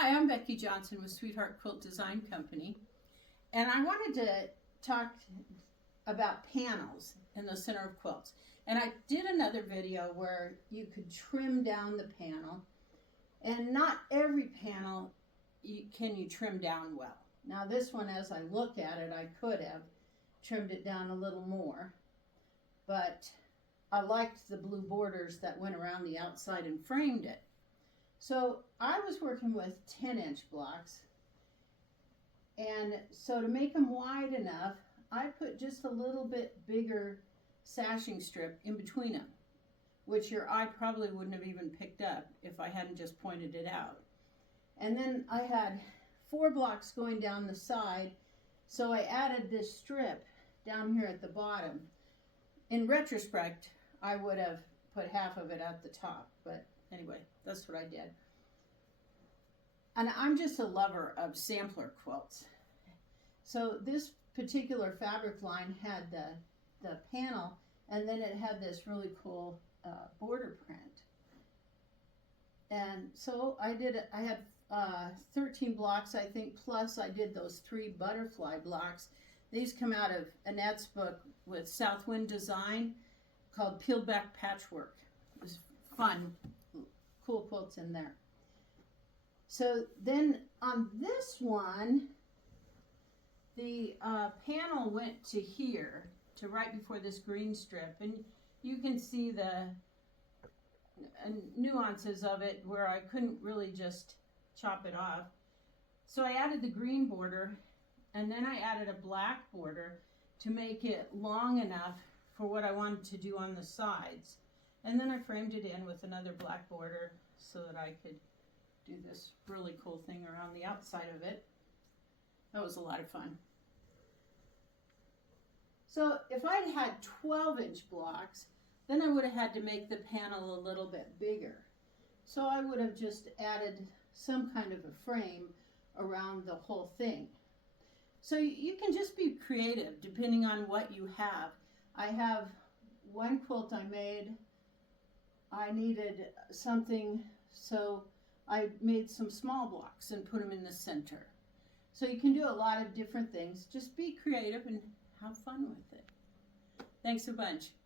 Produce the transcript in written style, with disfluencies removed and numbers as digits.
Hi, I'm Becky Johnson with Sweetheart Quilt Design Company, and I wanted to talk about panels in the center of quilts. And I did another video where you could trim down the panel, and not every panel can you trim down well. Now this one, as I look at it, I could have trimmed it down a little more, but I liked the blue borders that went around the outside and framed it. So I was working with 10-inch blocks, and so to make them wide enough, I put just a little bit bigger sashing strip in between them, which your eye probably wouldn't have even picked up if I hadn't just pointed it out. And then I had 4 blocks going down the side, so I added this strip down here at the bottom. In retrospect, I would have put half of it at the top, but anyway, that's what I did. And I'm just a lover of sampler quilts. So this particular fabric line had the panel, and then it had this really cool border print. And so I had 13 blocks, I think, plus I did those 3 butterfly blocks. These come out of Annette's book with Southwind Design called Peeled Back Patchwork. It was fun, cool quilts in there. So then on this one, the panel went to here, to right before this green strip, and you can see the nuances of it where I couldn't really just chop it off. So I added the green border, and then I added a black border to make it long enough for what I wanted to do on the sides. And then I framed it in with another black border so that I could do this really cool thing around the outside of it. That was a lot of fun. So if I'd had 12-inch blocks, then I would have had to make the panel a little bit bigger. So I would have just added some kind of a frame around the whole thing. So you can just be creative depending on what you have. I have one quilt I made. I needed something, so I made some small blocks and put them in the center. So you can do a lot of different things. Just be creative and have fun with it. Thanks a bunch.